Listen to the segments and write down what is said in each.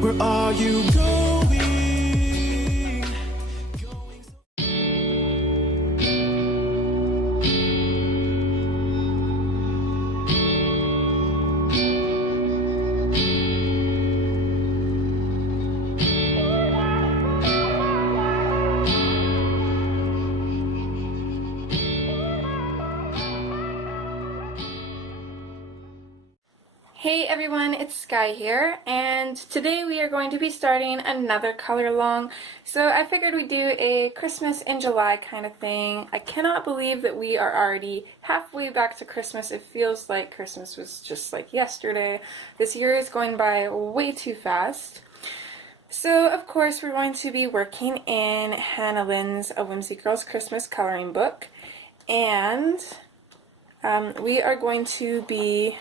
Where are you going? Hey everyone, it's Sky here, and today we are going to be starting another color along. So I figured we'd do a Christmas in July kind of thing. I cannot believe that we are already halfway back to Christmas. It feels like Christmas was just like yesterday. This year is going by way too fast. So of course we're going to be working in Hannah Lynn's A Whimsy Girls Christmas coloring book, and we are going to be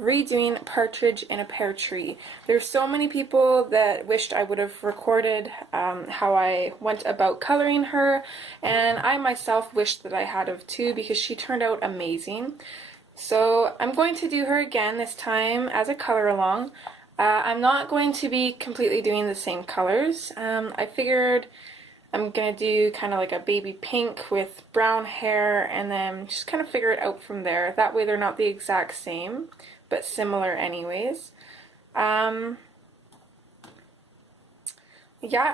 redoing Partridge in a Pear Tree. There's so many people that wished I would have recorded how I went about coloring her, and I myself wished that I had of too, because she turned out amazing. So I'm going to do her again, this time as a color along. I'm not going to be completely doing the same colors. I figured I'm going to do kind of like a baby pink with brown hair, and then just kind of figure it out from there. That way they're not the exact same, but similar anyways. Yeah,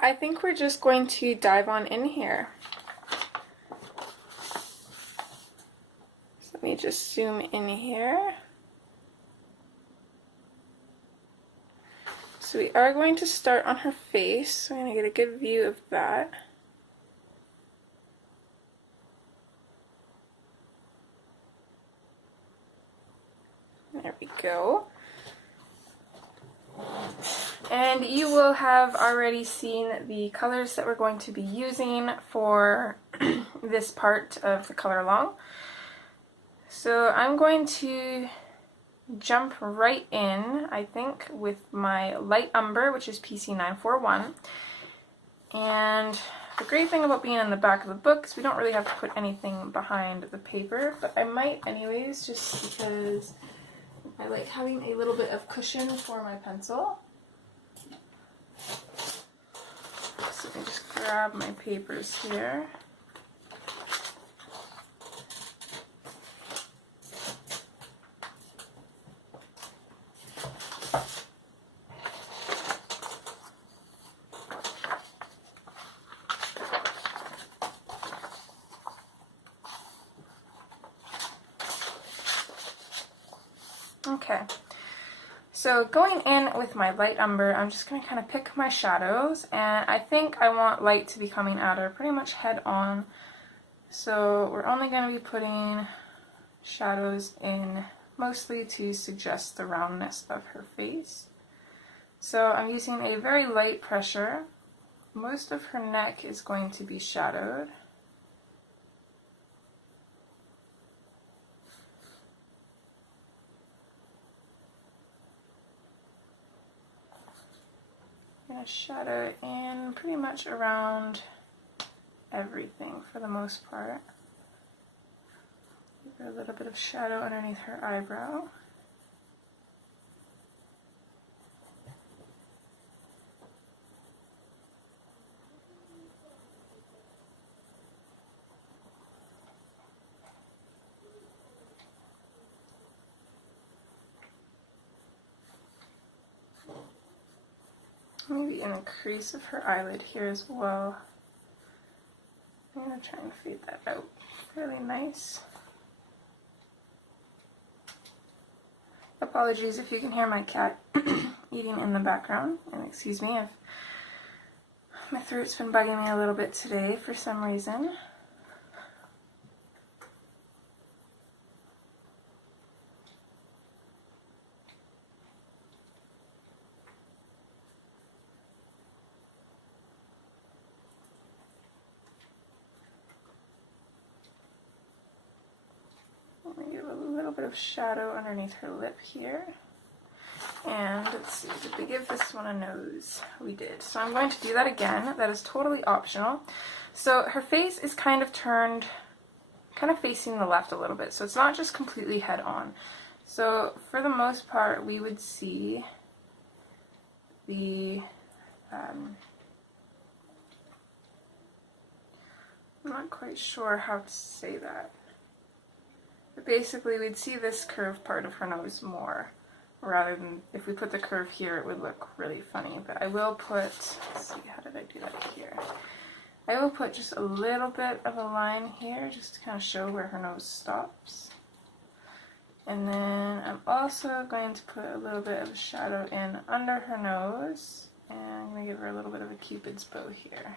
I think we're just going to dive on in here. So let me just zoom in here. So we are going to start on her face, so I'm going to get a good view of that. There we go. And you will have already seen the colors that we're going to be using for this part of the color along. So I'm going to jump right in, I think, with my light umber, which is PC941. And the great thing about being in the back of the book is we don't really have to put anything behind the paper, but I might anyways, just because I like having a little bit of cushion for my pencil. So let me just grab my papers here. Okay, so going in with my light umber, I'm just going to kind of pick my shadows, and I think I want light to be coming at her pretty much head on. So we're only going to be putting shadows in mostly to suggest the roundness of her face. So I'm using a very light pressure. Most of her neck is going to be shadowed. I'm going to shadow in pretty much around everything for the most part. Give her a little bit of shadow underneath her eyebrow. Maybe in the crease of her eyelid here as well. I'm going to try and fade that out fairly nice. Apologies if you can hear my cat eating in the background, and excuse me if my throat's been bugging me a little bit today for some reason. Give a little bit of shadow underneath her lip here. And let's see, did we give this one a nose? We did. So I'm going to do that again. That is totally optional. So her face is kind of turned, kind of facing the left a little bit. So it's not just completely head on. So for the most part, we would see the, I'm not quite sure how to say that. But basically we'd see this curved part of her nose more, rather than if we put the curve here it would look really funny. But I will put, let's see, how did I do that here? I will put just a little bit of a line here just to kind of show where her nose stops. And then I'm also going to put a little bit of a shadow in under her nose, and I'm going to give her a little bit of a cupid's bow here.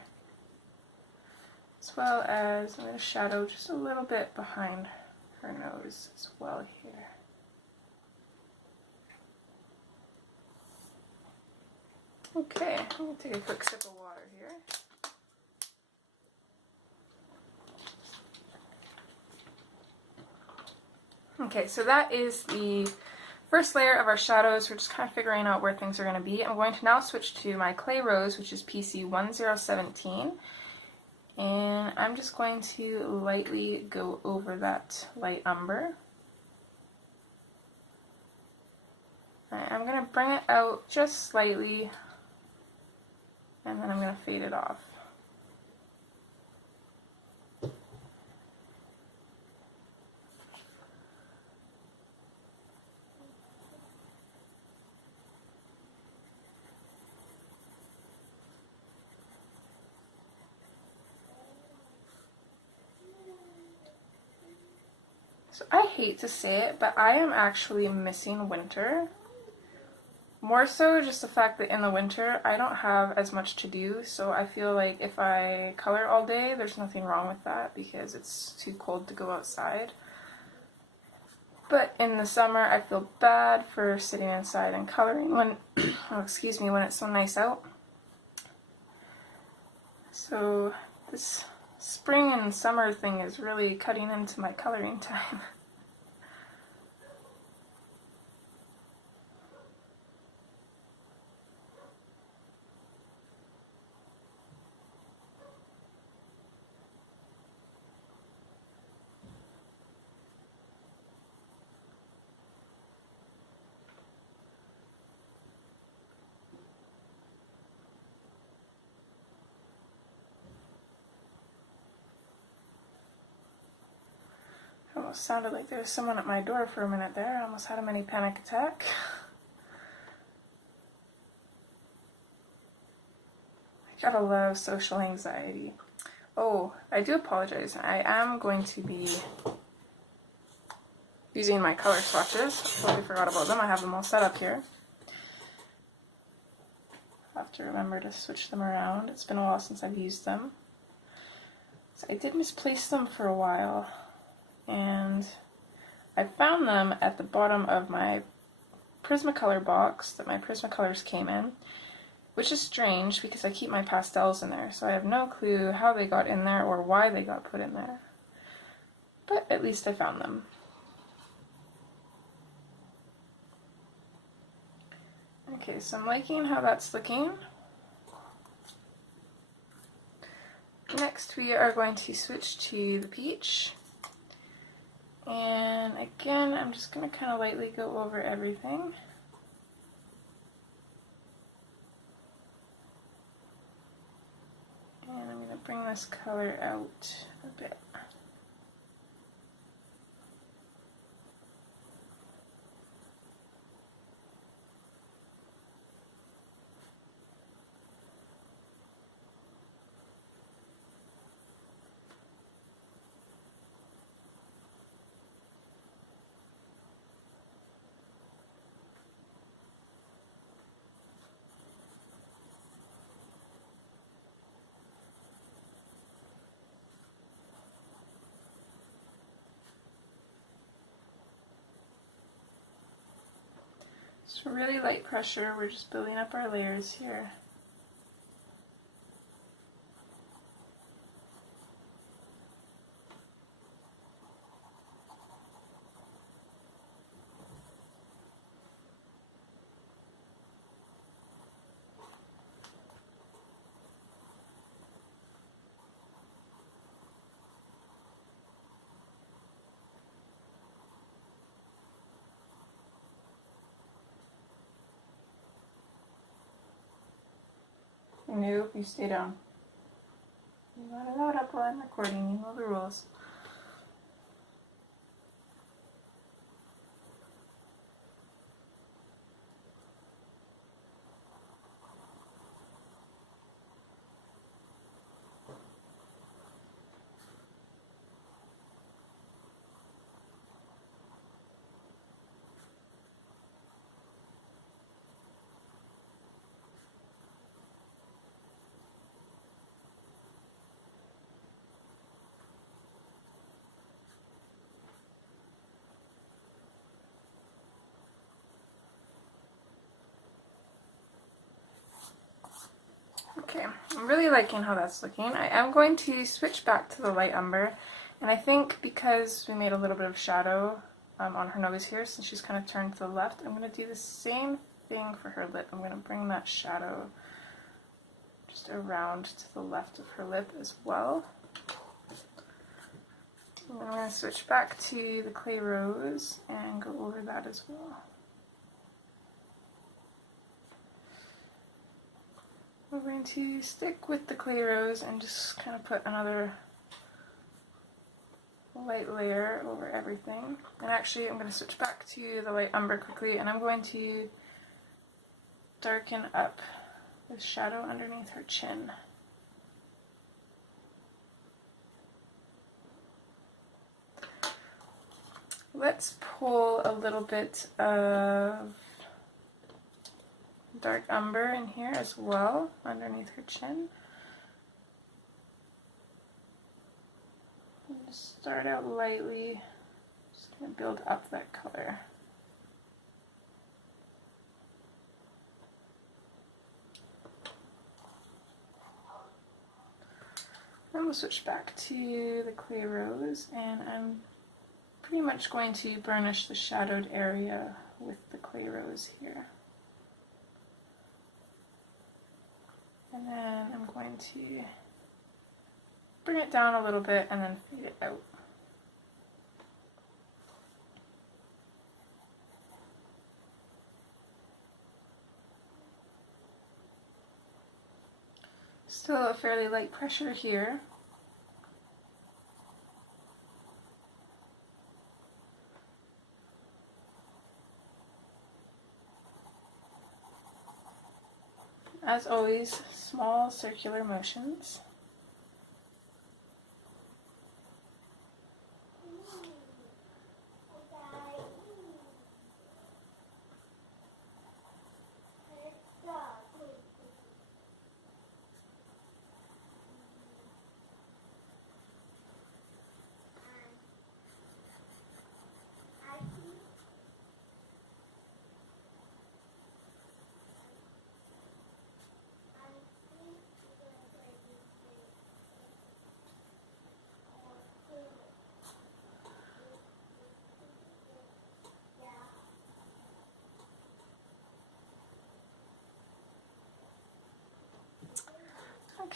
As well as I'm going to shadow just a little bit behind her nose as well here. Okay, I'm going to take a quick sip of water here. Okay, so that is the first layer of our shadows. We're just kind of figuring out where things are going to be. I'm going to now switch to my clay rose, which is PC 1017. And I'm just going to lightly go over that light umber. I'm going to bring it out just slightly, and then I'm going to fade it off. So I hate to say it, but I am actually missing winter. More so just the fact that in the winter I don't have as much to do, so I feel like if I color all day, there's nothing wrong with that because it's too cold to go outside. But in the summer I feel bad for sitting inside and coloring when, oh, excuse me, when it's so nice out. So this spring and summer thing is really cutting into my coloring time. Almost sounded like there was someone at my door for a minute there. I almost had a mini panic attack. I got a lot of social anxiety. Oh, I do apologize. I am going to be using my color swatches. I totally forgot about them. I have them all set up here. I'll have to remember to switch them around. It's been a while since I've used them. So I did misplace them for a while. And I found them at the bottom of my Prismacolor box that my Prismacolors came in, which is strange because I keep my pastels in there, so I have no clue how they got in there or why they got put in there. But at least I found them. Okay, so I'm liking how that's looking. Next we are going to switch to the peach. And again, I'm just going to kind of lightly go over everything. And I'm going to bring this color out a bit. So really light pressure, we're just building up our layers here. Nope, you stay down. You're not allowed up while I'm recording, you know the rules. Okay, I'm really liking how that's looking. I am going to switch back to the light umber, and I think because we made a little bit of shadow on her nose here, since she's kind of turned to the left, I'm going to do the same thing for her lip. I'm going to bring that shadow just around to the left of her lip as well. And then I'm going to switch back to the clay rose and go over that as well. We're going to stick with the clay rose and just kind of put another light layer over everything. And actually I'm going to switch back to the light umber quickly, and I'm going to darken up the shadow underneath her chin. Let's pull a little bit of dark umber in here as well, underneath her chin. And just start out lightly, just going to build up that color. Then we'll switch back to the clay rose, and I'm pretty much going to burnish the shadowed area with the clay rose here. And then I'm going to bring it down a little bit and then fade it out. Still a fairly light pressure here. As always, small circular motions.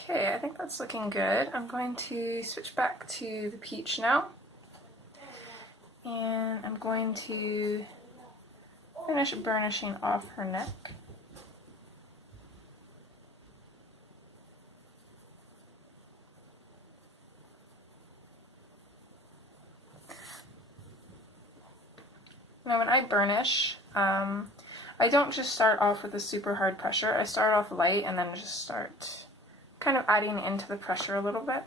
Okay, I think that's looking good. I'm going to switch back to the peach now. And I'm going to finish burnishing off her neck. Now when I burnish, I don't just start off with a super hard pressure. I start off light and then just start kind of adding into the pressure a little bit.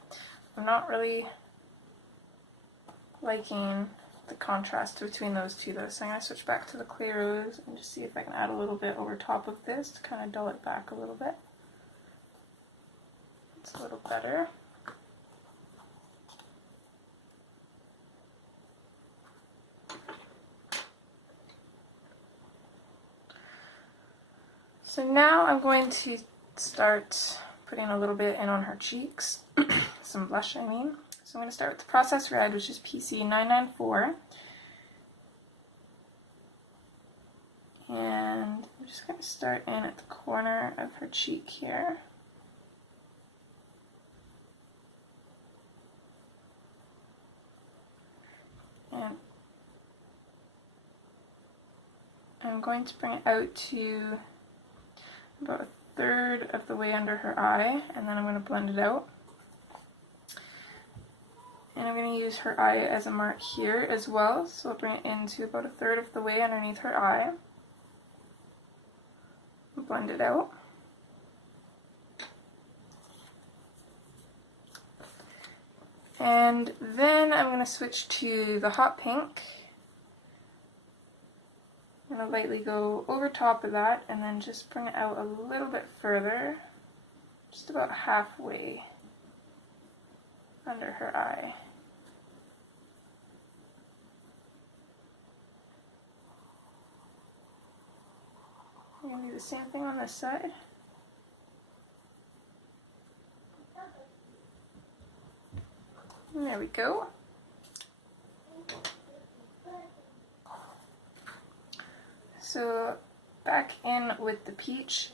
I'm not really liking the contrast between those two though, so I'm going to switch back to the clay rose and just see if I can add a little bit over top of this to kind of dull it back a little bit. It's a little better. So now I'm going to start putting a little bit in on her cheeks, some blush I mean. So I'm going to start with the Processed Red, which is PC994. And I'm just going to start in at the corner of her cheek here. And I'm going to bring it out to about 1/3 of the way under her eye, and then I'm going to blend it out. And I'm going to use her eye as a mark here as well, so I'll bring it into about 1/3 of the way underneath her eye. Blend it out. And then I'm going to switch to the hot pink. I'm going to lightly go over top of that and then just bring it out a little bit further, just about halfway under her eye. I'm going to do the same thing on this side. And there we go. So back in with the peach,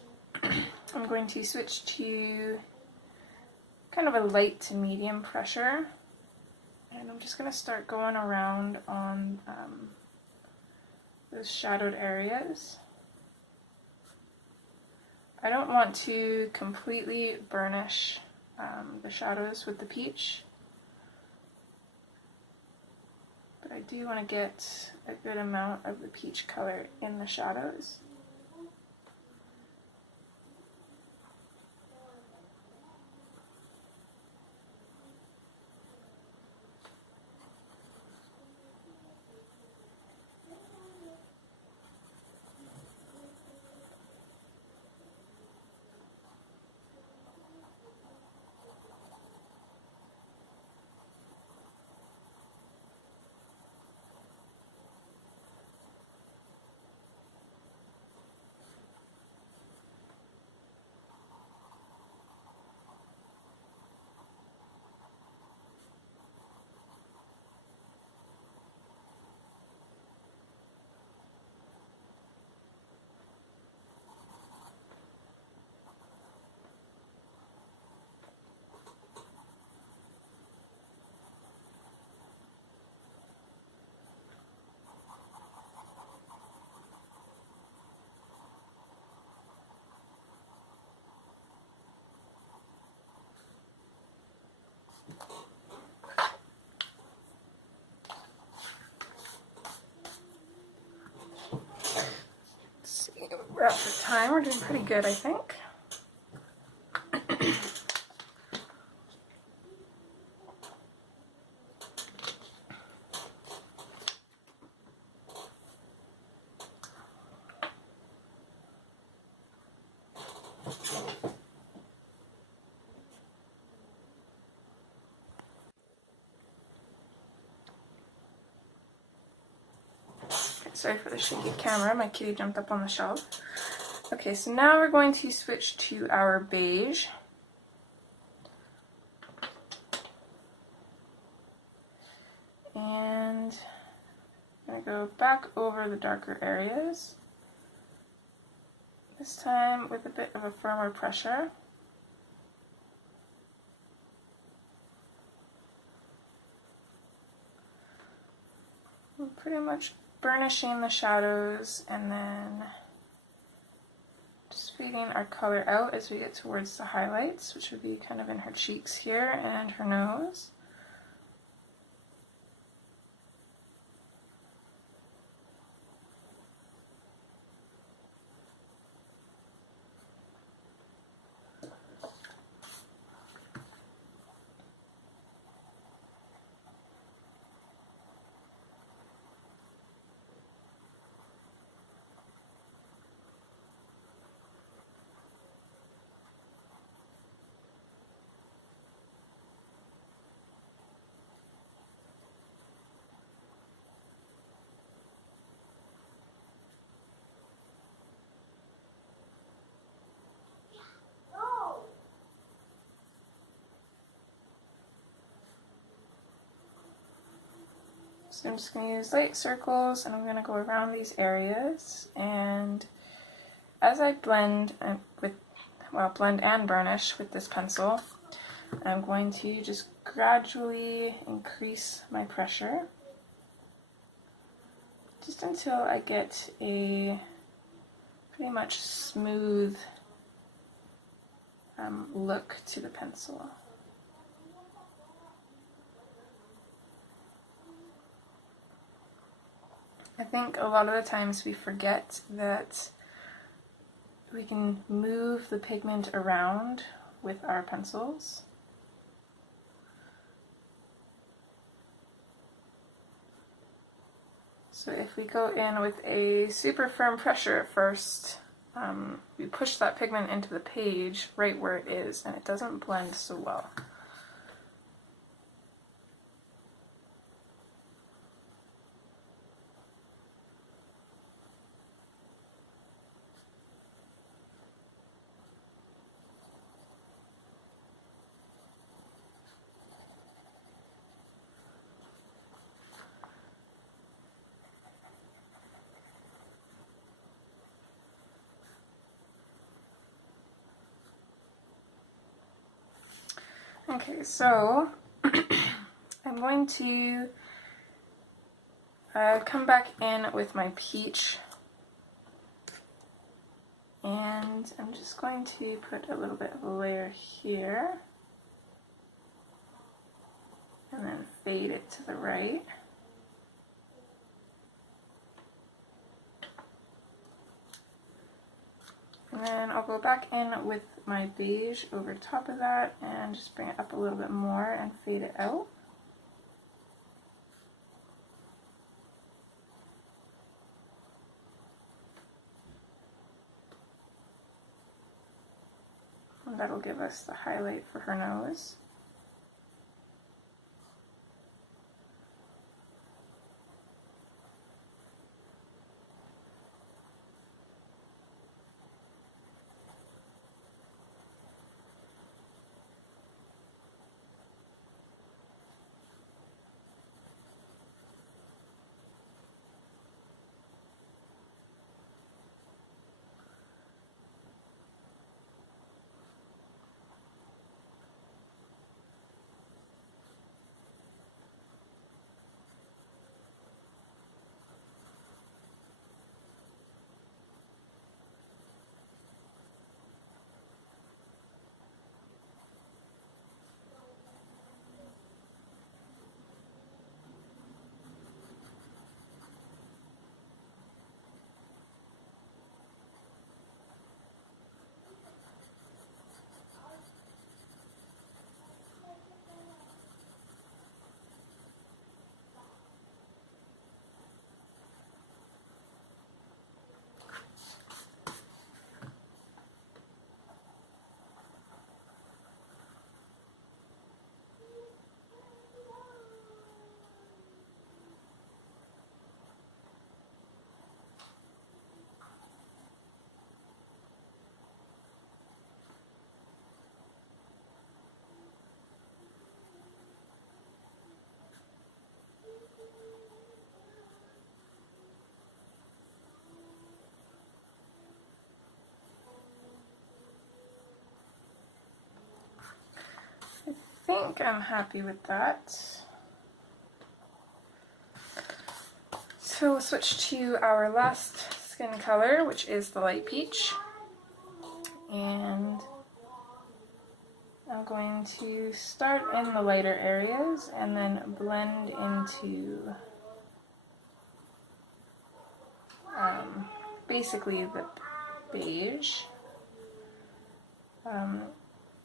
I'm going to switch to kind of a light to medium pressure. And I'm just going to start going around on those shadowed areas. I don't want to completely burnish the shadows with the peach, but I do want to get a good amount of the peach color in the shadows. We're up for time. We're doing pretty good, I think. Sorry for the shaky camera, my kitty jumped up on the shelf. Okay, so now we're going to switch to our beige. And I'm going to go back over the darker areas. This time with a bit of a firmer pressure. I'm pretty much burnishing the shadows and then just fading our color out as we get towards the highlights, which would be kind of in her cheeks here and her nose. So I'm just going to use light circles and I'm going to go around these areas, and as I blend blend and burnish with this pencil, I'm going to just gradually increase my pressure just until I get a pretty much smooth look to the pencil. I think a lot of the times we forget that we can move the pigment around with our pencils. So if we go in with a super firm pressure at first, we push that pigment into the page right where it is, and it doesn't blend so well. Okay, so I'm going to come back in with my peach, and I'm just going to put a little bit of a layer here and then fade it to the right. And then I'll go back in with my beige over top of that and just bring it up a little bit more and fade it out. And that'll give us the highlight for her nose. I think I'm happy with that. So we'll switch to our last skin color, which is the light peach. And I'm going to start in the lighter areas and then blend into basically the beige.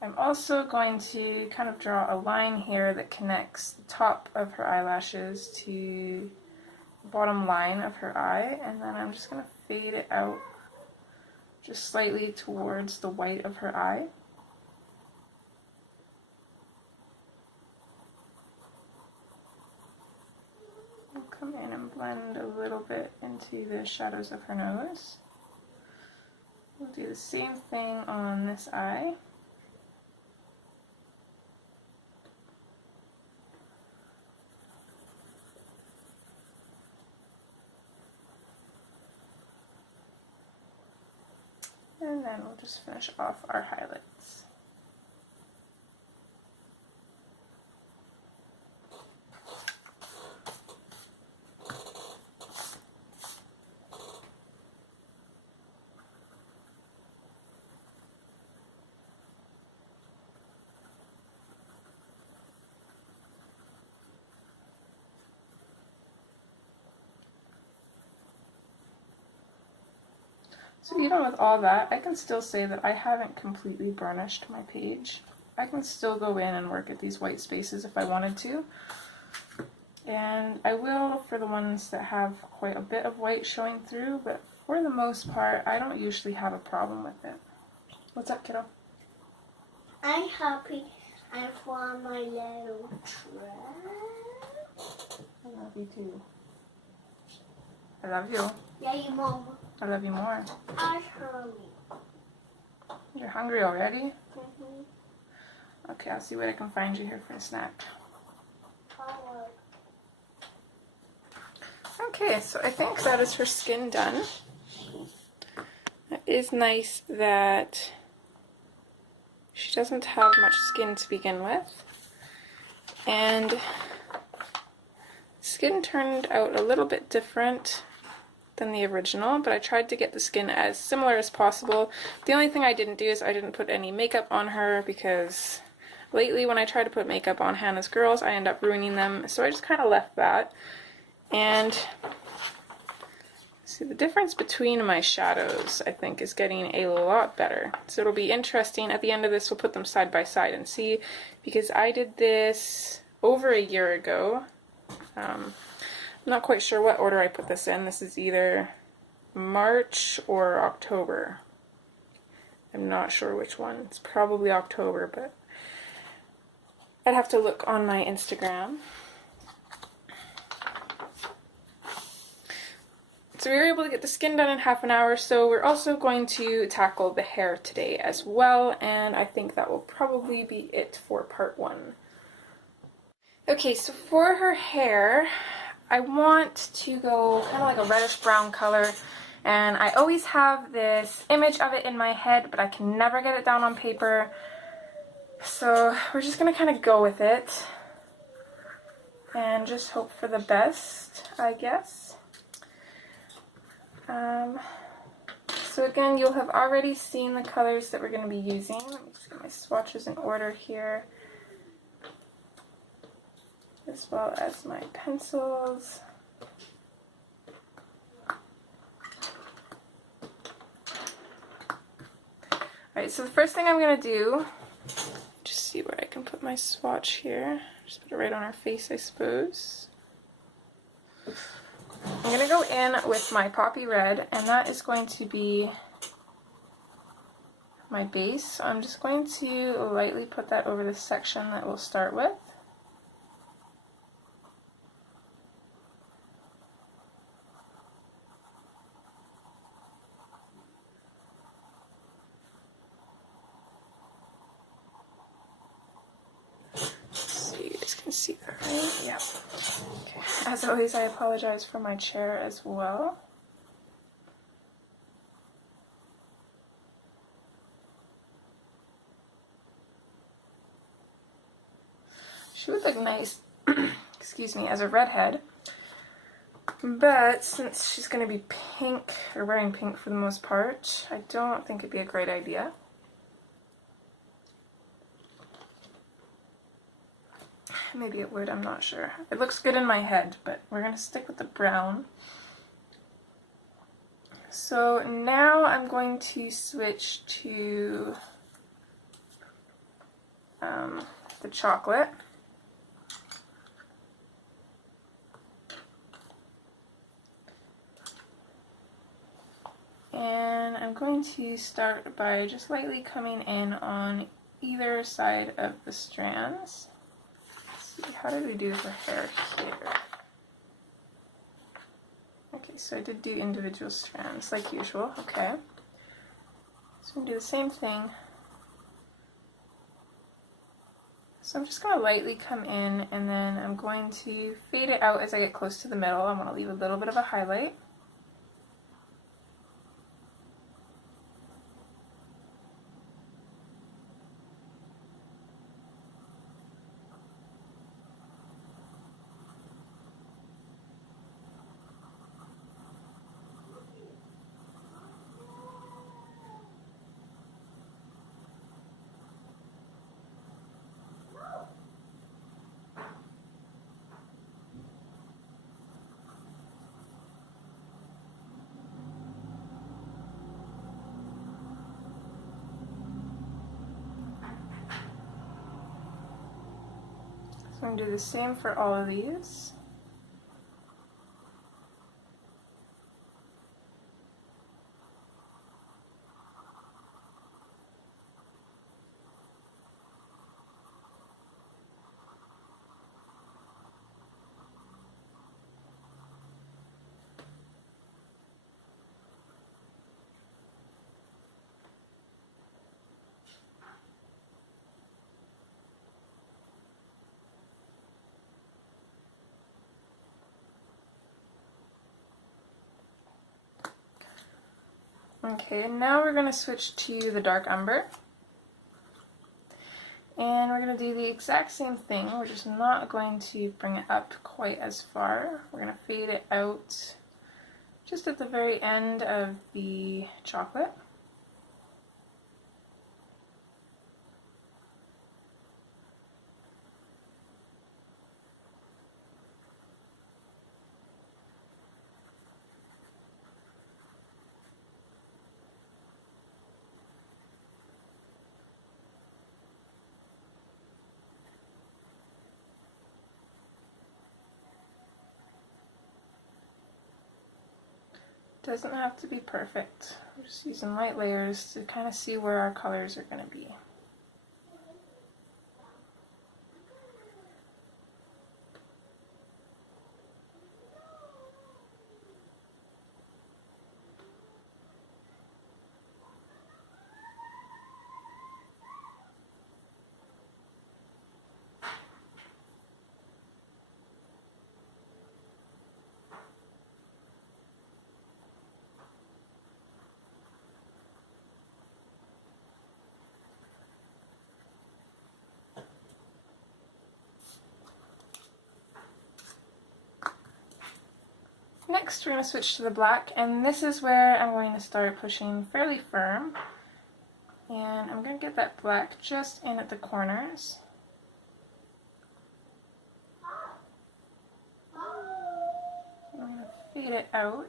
I'm also going to kind of draw a line here that connects the top of her eyelashes to the bottom line of her eye, and then I'm just going to fade it out just slightly towards the white of her eye. I'll come in and blend a little bit into the shadows of her nose. We'll do the same thing on this eye. And then we'll just finish off our highlights. So even with all that, I can still say that I haven't completely burnished my page. I can still go in and work at these white spaces if I wanted to. And I will for the ones that have quite a bit of white showing through, but for the most part, I don't usually have a problem with it. What's up, kiddo? I'm happy I found my little trap. I love you too. I love you. Yeah, you mom. I love you more. I'm hungry. You're hungry already? Mm-hmm. Okay, I'll see what I can find you here for a snack. Okay, so I think that is her skin done. It is nice that she doesn't have much skin to begin with. And skin turned out a little bit different than the original, but I tried to get the skin as similar as possible. The only thing I didn't do is I didn't put any makeup on her, because lately when I try to put makeup on Hannah's girls, I end up ruining them, so I just kind of left that. And see, the difference between my shadows, I think, is getting a lot better. So it'll be interesting. At the end of this, we'll put them side by side and see, because I did this over a year ago. I'm not quite sure what order I put this in. This is either March or October. I'm not sure which one. It's probably October, but I'd have to look on my Instagram. So we were able to get the skin done in half an hour, so we're also going to tackle the hair today as well, and I think that will probably be it for part one. Okay, so for her hair, I want to go kind of like a reddish brown color, and I always have this image of it in my head, but I can never get it down on paper, so we're just going to kind of go with it and just hope for the best, I guess. So again, you'll have already seen the colors that we're going to be using. Let me just get my swatches in order here, as well as my pencils. Alright, so the first thing I'm going to do, just see where I can put my swatch here. Just put it right on her face, I suppose. I'm going to go in with my Poppy Red, and that is going to be my base. So I'm just going to lightly put that over the section that we'll start with. So you guys can see that, right? Yeah. Okay. As always, I apologize for my chair as well. She would look nice, excuse me, as a redhead, but since she's going to be pink, or wearing pink for the most part, I don't think it'd be a great idea. Maybe it would, I'm not sure. It looks good in my head, but we're going to stick with the brown. So now I'm going to switch to the chocolate. And I'm going to start by just lightly coming in on either side of the strands. How did we do for hair here? Okay, so I did do individual strands like usual, okay. So I'm going to do the same thing. So I'm just going to lightly come in, and then I'm going to fade it out as I get close to the middle. I want to leave a little bit of a highlight. So I'm going to do the same for all of these. Okay, now we're going to switch to the dark umber. And we're going to do the exact same thing. We're just not going to bring it up quite as far. We're going to fade it out just at the very end of the chocolate. Doesn't have to be perfect. We're just using light layers to kind of see where our colors are going to be. Next, we're going to switch to the black, and this is where I'm going to start pushing fairly firm. And I'm going to get that black just in at the corners. I'm going to fade it out.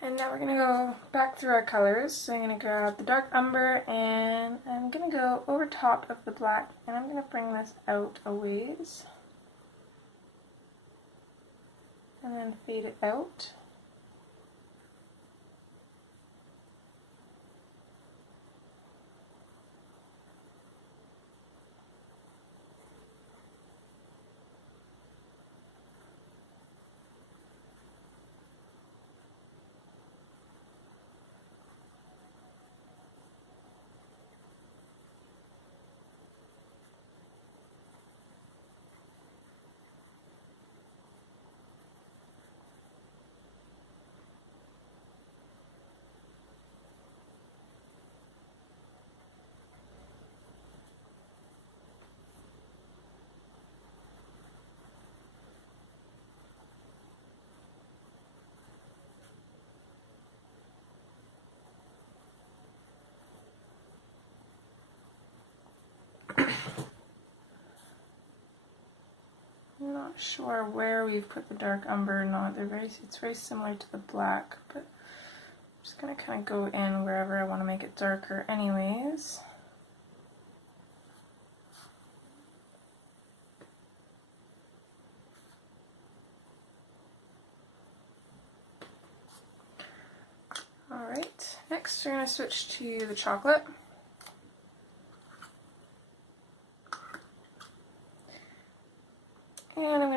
And now we're going to go back through our colors. So I'm going to grab the dark umber and I'm going to go over top of the black and I'm going to bring this out a ways. And then fade it out. I'm not sure where we've put the dark umber or not. It's very similar to the black, but I'm just going to kind of go in wherever I want to make it darker anyways. Alright, next we're going to switch to the chocolate.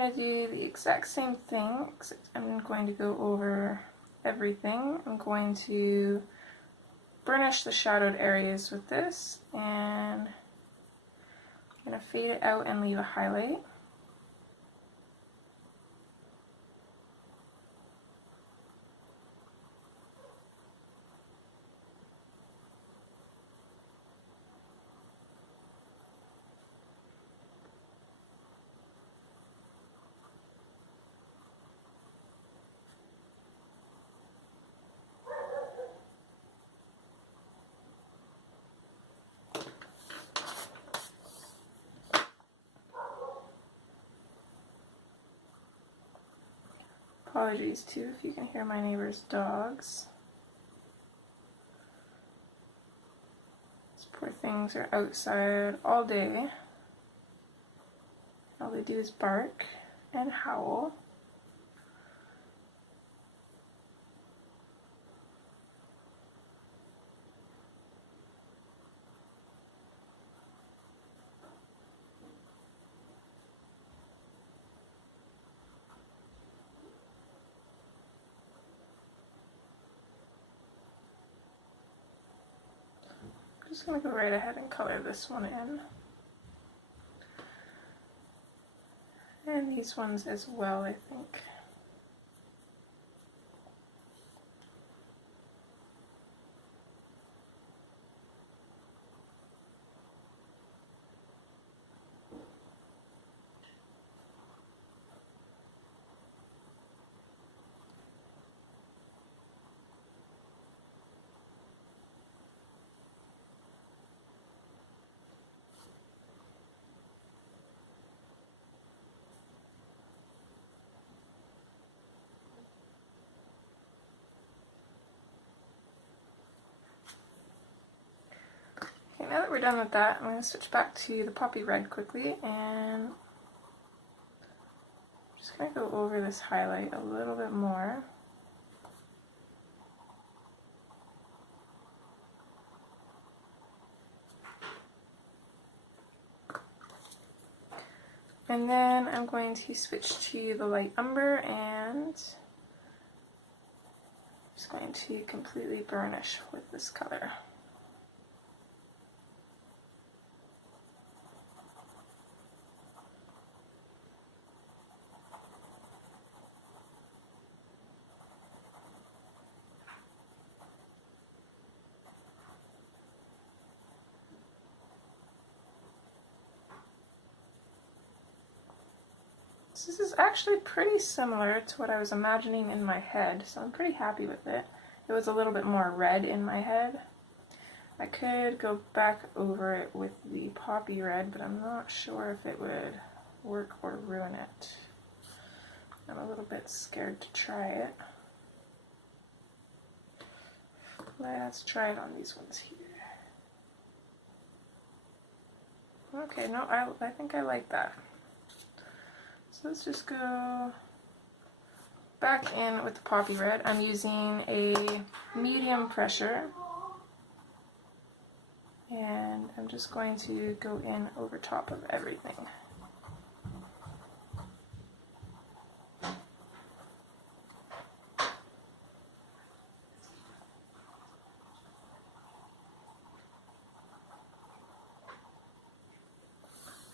going to do the exact same thing, except I'm going to go over everything. I'm going to burnish the shadowed areas with this, and I'm going to fade it out and leave a highlight. Apologies too if you can hear my neighbor's dogs. These poor things are outside all day. All they do is bark and howl. I'm just going to go right ahead and color this one in. And these ones as well, I think. Okay, now that we're done with that, I'm going to switch back to the poppy red quickly, and I'm just going to go over this highlight a little bit more. And then I'm going to switch to the light umber, and I'm just going to completely burnish with this color. This is actually pretty similar to what I was imagining in my head, so I'm pretty happy with it. It was a little bit more red in my head. I could go back over it with the poppy red, but I'm not sure if it would work or ruin it. I'm a little bit scared to try it. Let's try it on these ones here. Okay, no, I think I like that. So let's just go back in with the poppy red. I'm using a medium pressure, and I'm just going to go in over top of everything.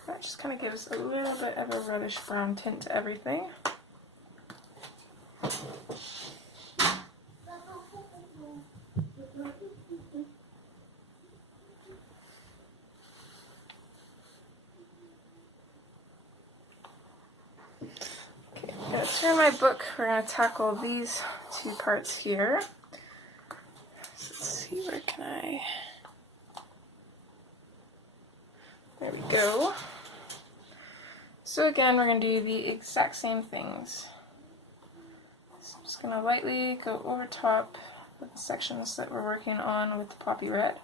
That just kind of gives a little bit of a reddish brown tint to everything. Okay, let's turn my book. We're going to tackle these two parts here. So let's see, where can I... There we go. So again, we're going to do the exact same things. So I'm just going to lightly go over top with the sections that we're working on with the poppy red.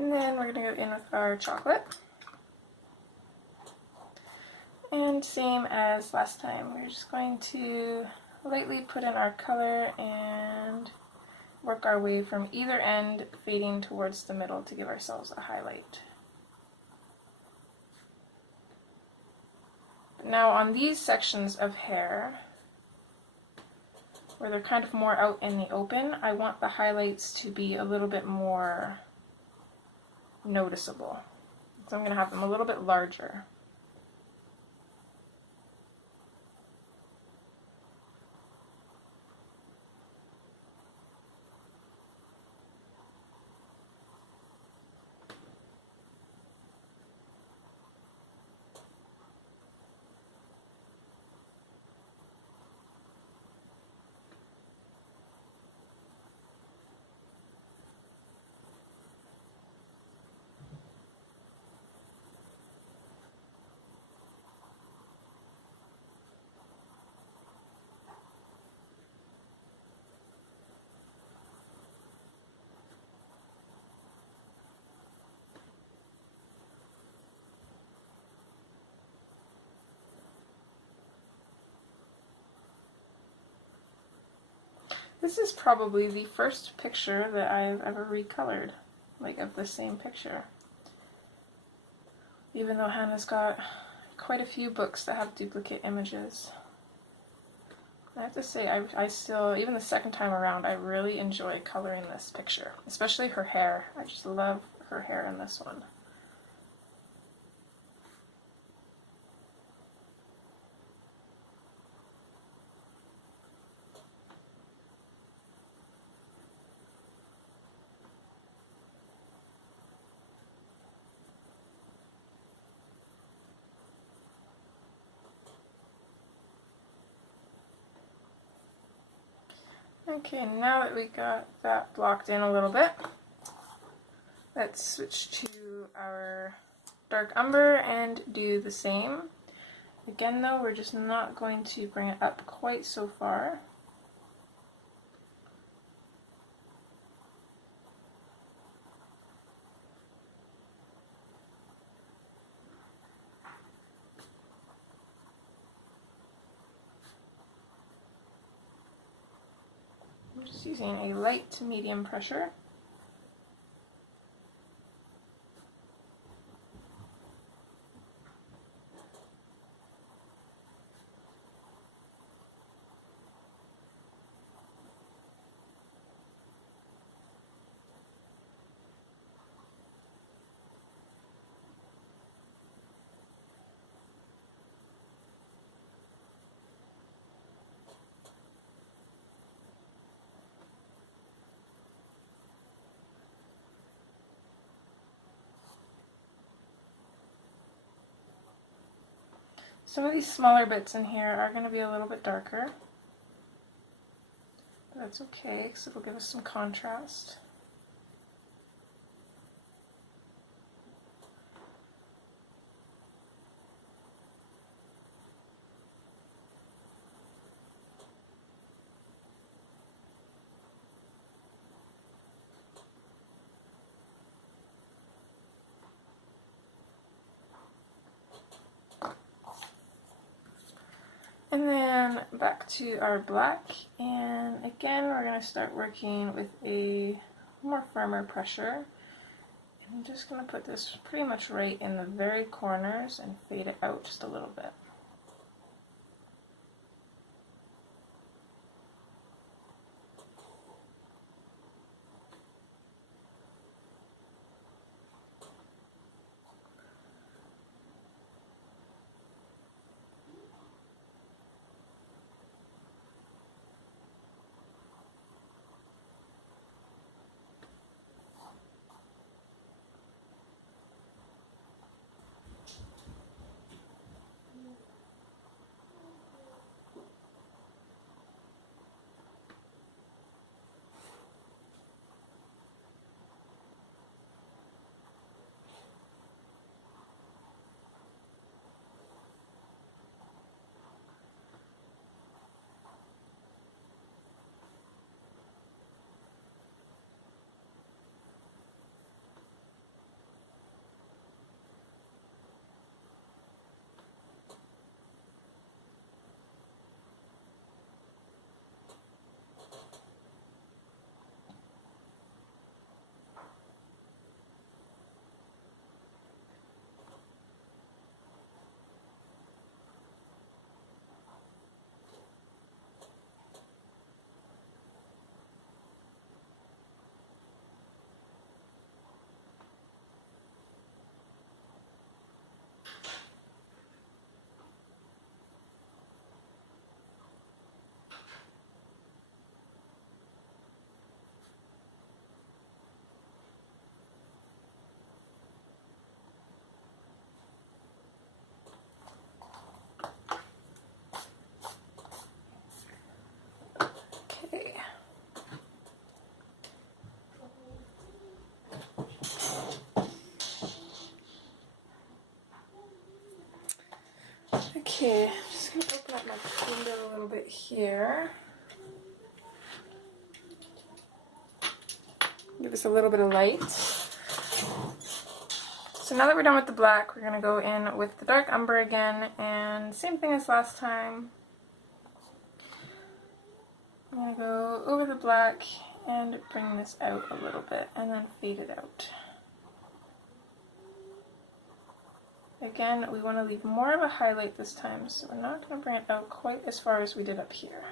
And then we're going to go in with our chocolate. And same as last time, we're just going to lightly put in our color and work our way from either end, fading towards the middle to give ourselves a highlight. Now on these sections of hair, where they're kind of more out in the open, I want the highlights to be a little bit more noticeable. So I'm going to have them a little bit larger. This is probably the first picture that I've ever recolored, like of the same picture. Even though Hannah's got quite a few books that have duplicate images. I have to say, I still, even the second time around, I really enjoy coloring this picture. Especially her hair. I just love her hair in this one. Okay, now that we got that blocked in a little bit, let's switch to our dark umber and do the same. Again though, we're just not going to bring it up quite so far. I'm just using a light to medium pressure. Some of these smaller bits in here are going to be a little bit darker, but that's okay because it'll give us some contrast. And then back to our black, and again we're going to start working with a more firmer pressure. And I'm just going to put this pretty much right in the very corners and fade it out just a little bit. Okay, I'm just going to open up my window a little bit here. Give this a little bit of light. So now that we're done with the black, we're going to go in with the dark umber again, and same thing as last time. I'm going to go over the black and bring this out a little bit, and then fade it out. Again, we want to leave more of a highlight this time, so we're not going to bring it out quite as far as we did up here.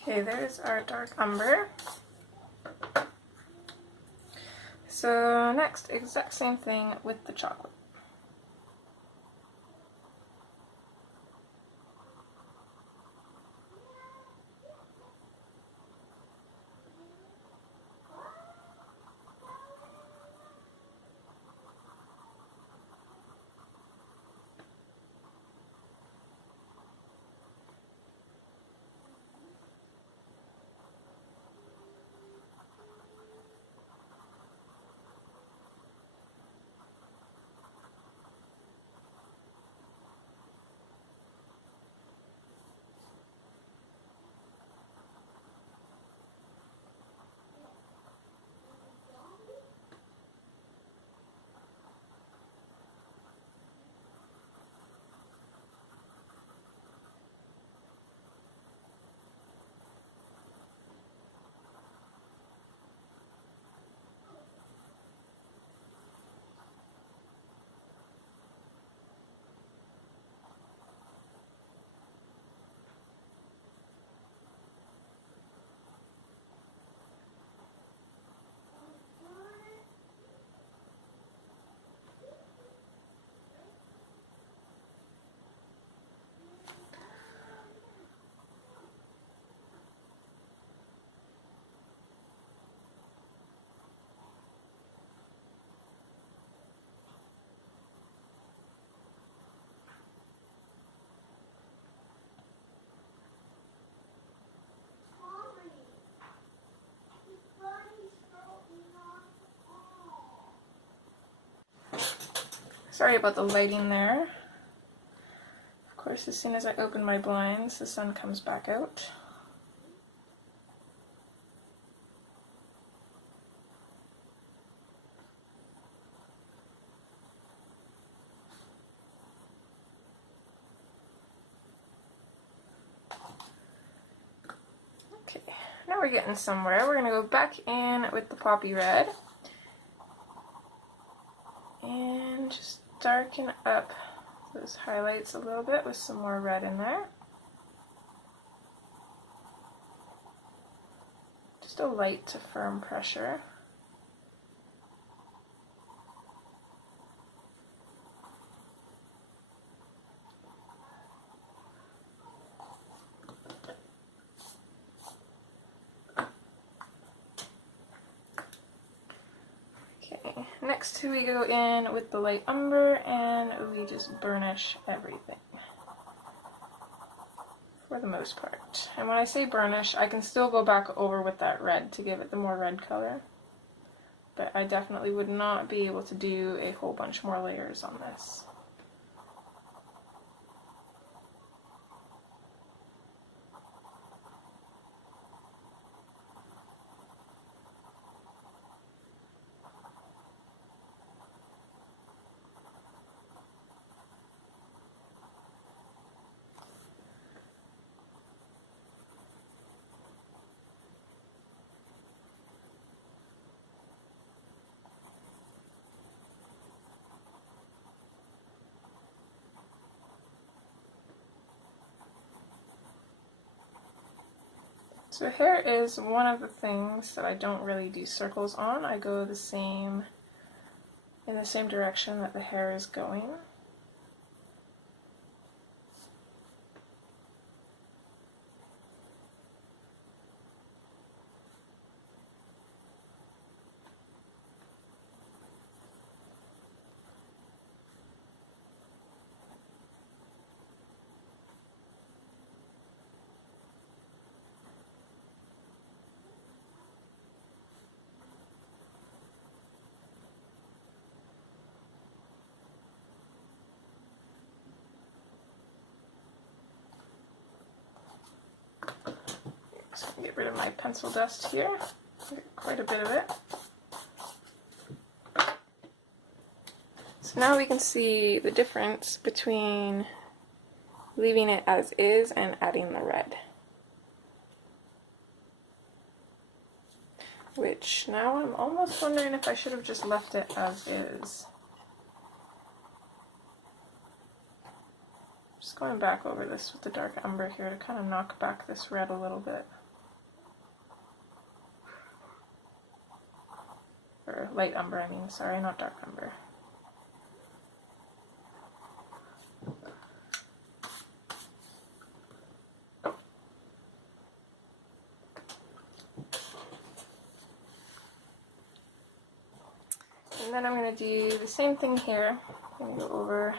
Okay, there's our dark umber. So next, exact same thing with the chocolate. Sorry about the lighting there. Of course, as soon as I open my blinds, the sun comes back out. Okay, now we're getting somewhere. We're gonna go back in with the poppy red and just darken up those highlights a little bit with some more red in there. Just a light to firm pressure. next we go in with the light umber and we just burnish everything for the most part. And when I say burnish, I can still go back over with that red to give it the more red color, but I definitely would not be able to do a whole bunch more layers on this. So hair is one of the things that I don't really do circles on. I go in the same direction that the hair is going. So I'm gonna get rid of my pencil dust here. Get quite a bit of it. So now we can see the difference between leaving it as is and adding the red. Which now I'm almost wondering if I should have just left it as is. Just going back over this with the dark umber here to kind of knock back this red a little bit. Or light umber, I mean, sorry, not dark umber. And then I'm going to do the same thing here. I'm going to go over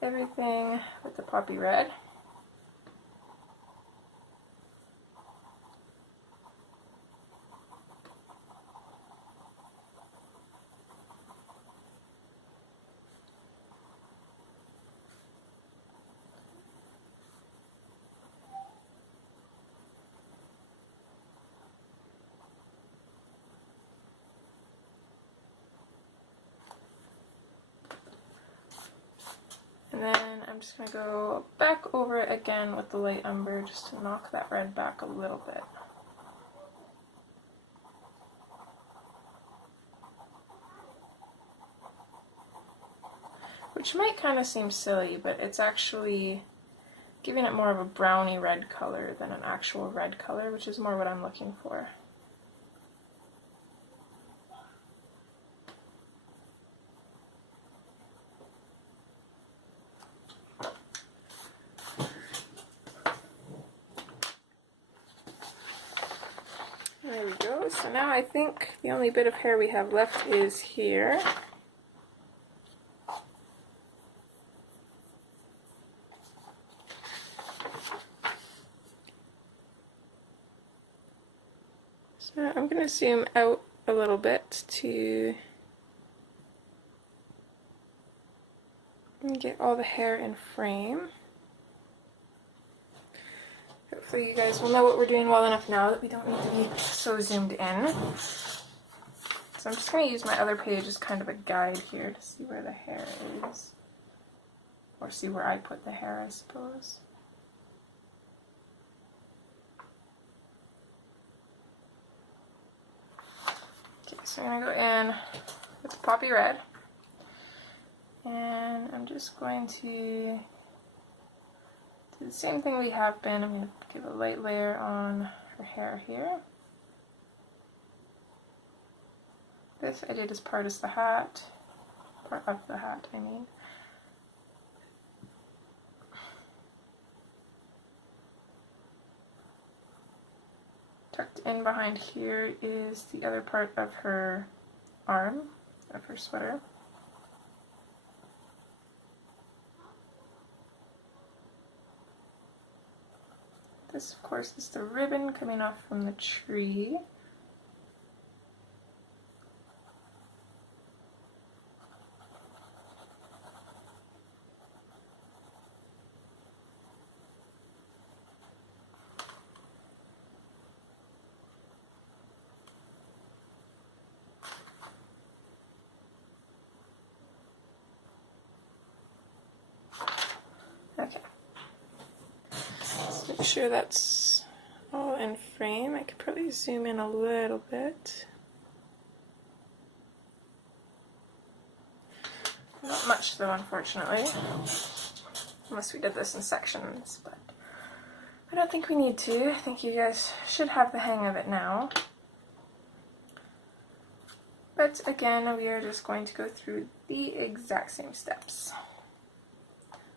everything with the poppy red. And then I'm just going to go back over it again with the light umber just to knock that red back a little bit. Which might kind of seem silly, but it's actually giving it more of a browny red color than an actual red color, which is more what I'm looking for. There we go. So now I think the only bit of hair we have left is here. So I'm going to zoom out a little bit to get all the hair in frame. Hopefully you guys will know what we're doing well enough now that we don't need to be so zoomed in. So I'm just going to use my other page as kind of a guide here to see where the hair is. Or see where I put the hair, I suppose. Okay, so I'm going to go in with the poppy red. And I'm just going to do the same thing we have been. I'm going to give a light layer on her hair here. This I did as part of the hat. Part of the hat, I mean. Tucked in behind here is the other part of her arm, of her sweater. This, of course, is the ribbon coming off from the tree. Okay. Let's make sure that's all in frame. I could probably zoom in a little bit. Not much though, unfortunately. Unless we did this in sections, but I don't think we need to. I think you guys should have the hang of it now. But again, we are just going to go through the exact same steps.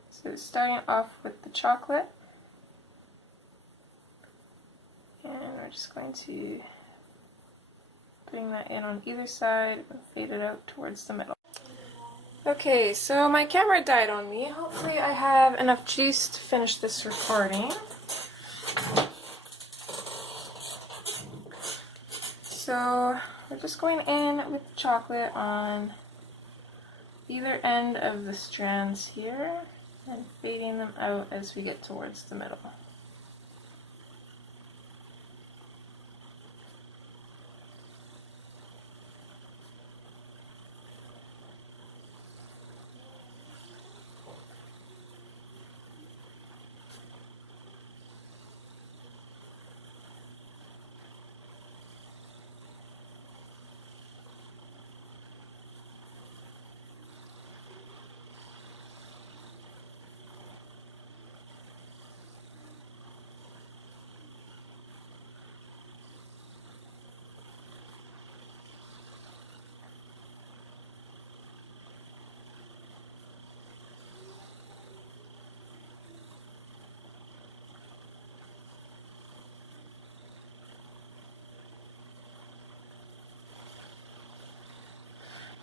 So starting off with the chocolate, and we're just going to bring that in on either side and fade it out towards the middle. Okay, so my camera died on me. Hopefully I have enough juice to finish this recording. So we're just going in with the chocolate on either end of the strands here and fading them out as we get towards the middle.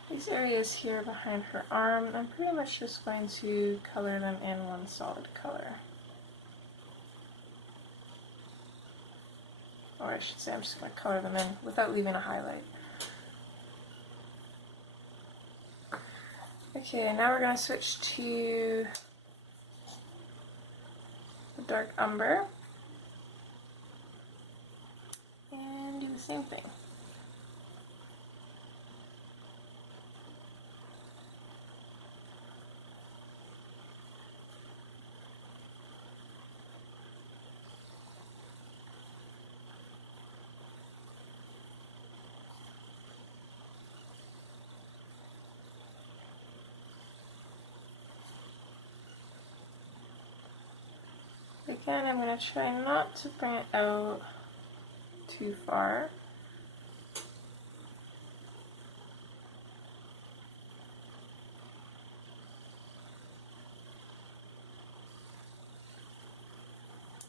These areas here behind her arm, I'm pretty much just going to color them in one solid color. Or I should say I'm just going to color them in without leaving a highlight. Okay, now we're going to switch to the dark umber and do the same thing. Again, I'm going to try not to bring it out too far.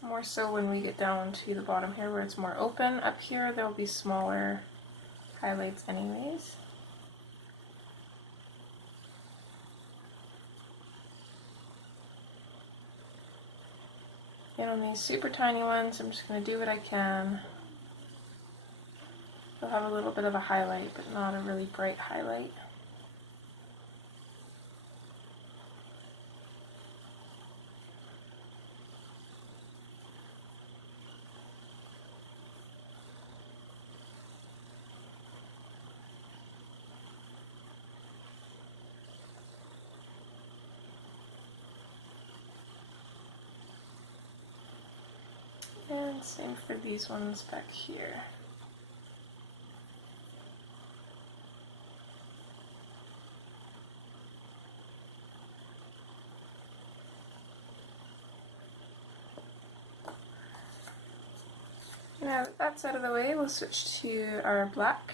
More so when we get down to the bottom here where it's more open. Up here there will be smaller highlights anyways. And on these super tiny ones, I'm just going to do what I can. They'll have a little bit of a highlight, but not a really bright highlight. And same for these ones back here. Now that that's out of the way, we'll switch to our black.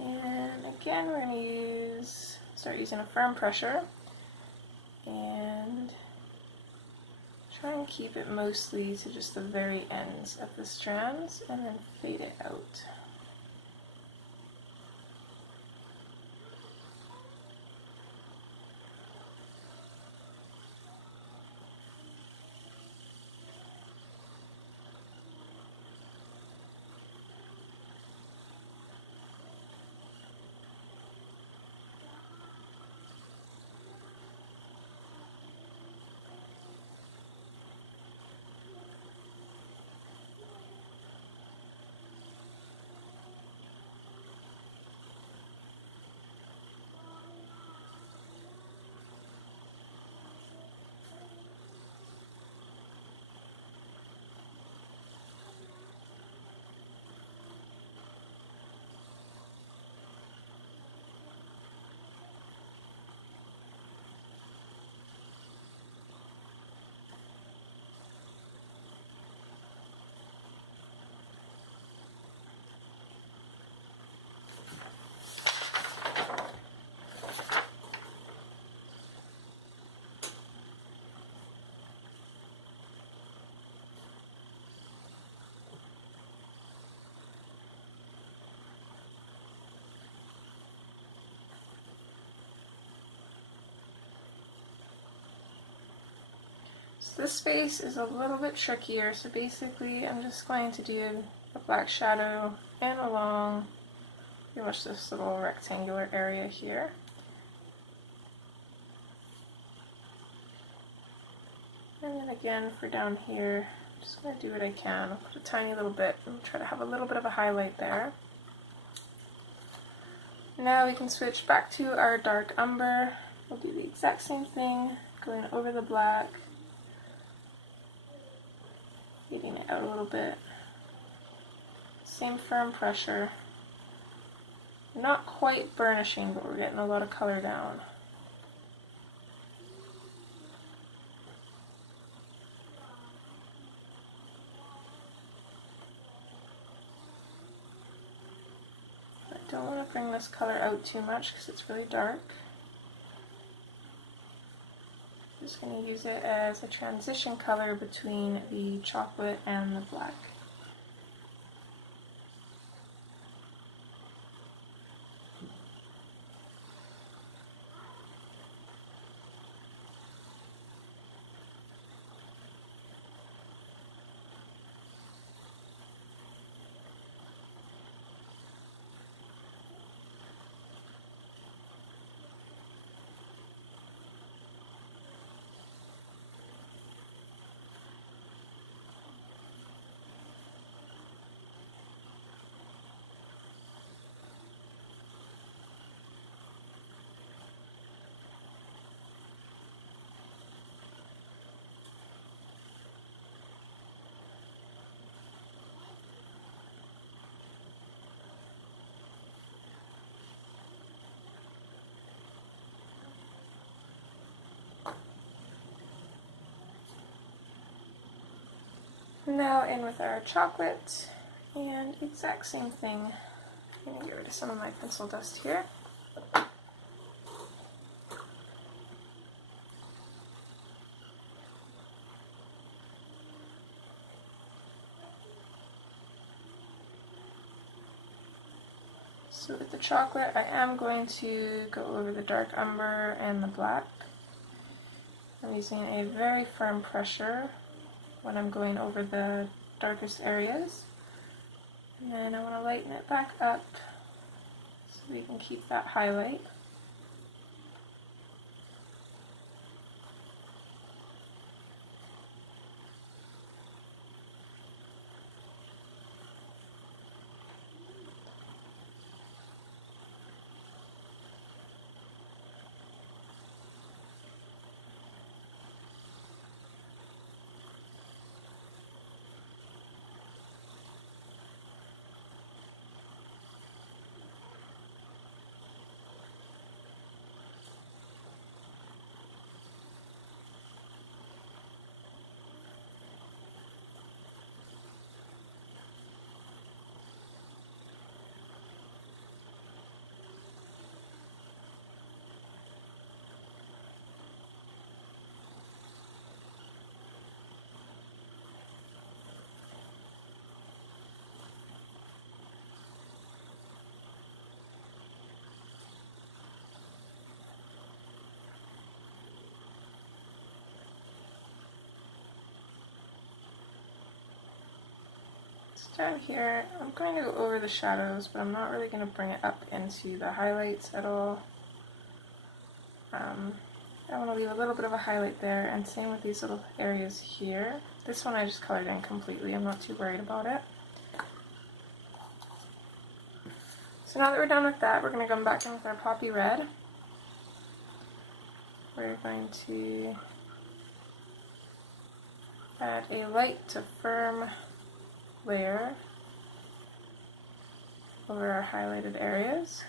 And again, we're going to start using a firm pressure and Try and keep it mostly to just the very ends of the strands and then fade it out. This face is a little bit trickier, so basically I'm just going to do a black shadow and along pretty much this little rectangular area here. And then again for down here, I'm just going to do what I can. I'll put a tiny little bit and try to have a little bit of a highlight there. Now we can switch back to our dark umber. We'll do the exact same thing, going over the black. Fading it out a little bit. Same firm pressure. Not quite burnishing, but we're getting a lot of color down. I don't want to bring this color out too much because it's really dark. Just going to use it as a transition color between the chocolate and the black. Now in with our chocolate, and exact same thing. I'm going to get rid of some of my pencil dust here. So with the chocolate, I am going to go over the dark umber and the black. I'm using a very firm pressure when I'm going over the darkest areas. And then I want to lighten it back up so we can keep that highlight. start here. I'm going to go over the shadows, but I'm not really going to bring it up into the highlights at all. I want to leave a little bit of a highlight there, and same with these little areas here. This one I just colored in completely. I'm not too worried about it. So now that we're done with that, we're going to come back in with our poppy red. We're going to add a light to firm layer over our highlighted areas.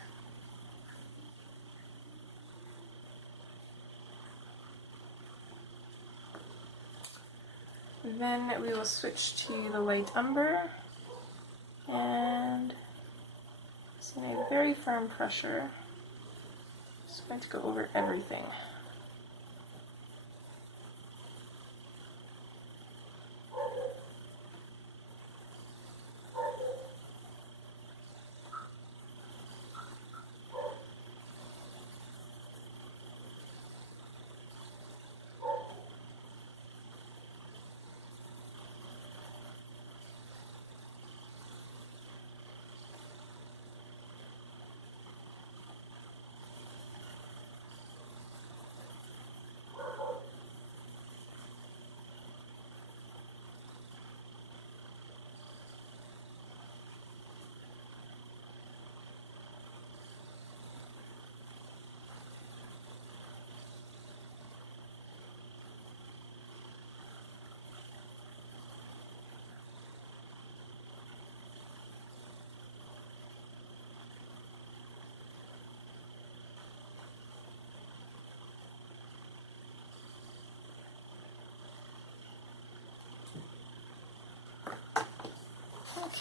Then we will switch to the light umber, and using a very firm pressure, just going to go over everything.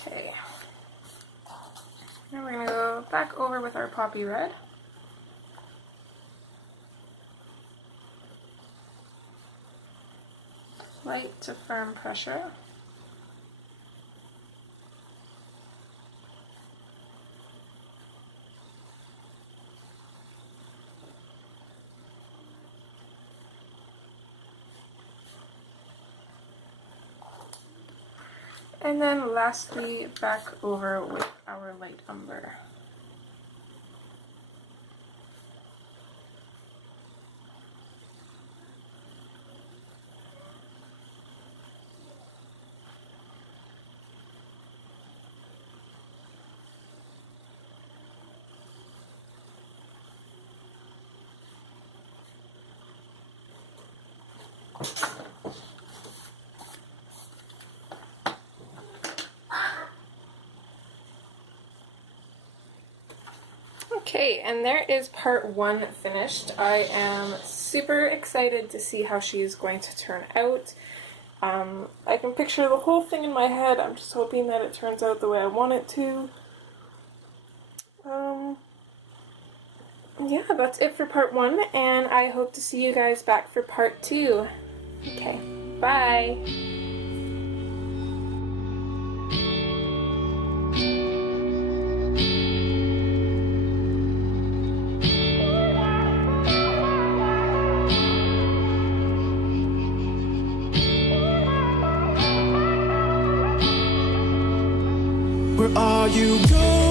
Okay, now we're going to go back over with our poppy red. Light to firm pressure. And then lastly, back over with our light umber. Okay, and there is part one finished. I am super excited to see how she is going to turn out. I can picture the whole thing in my head. I'm just hoping that it turns out the way I want it to. Yeah, that's it for part one, and I hope to see you guys back for part two. Okay, bye! Where are you going?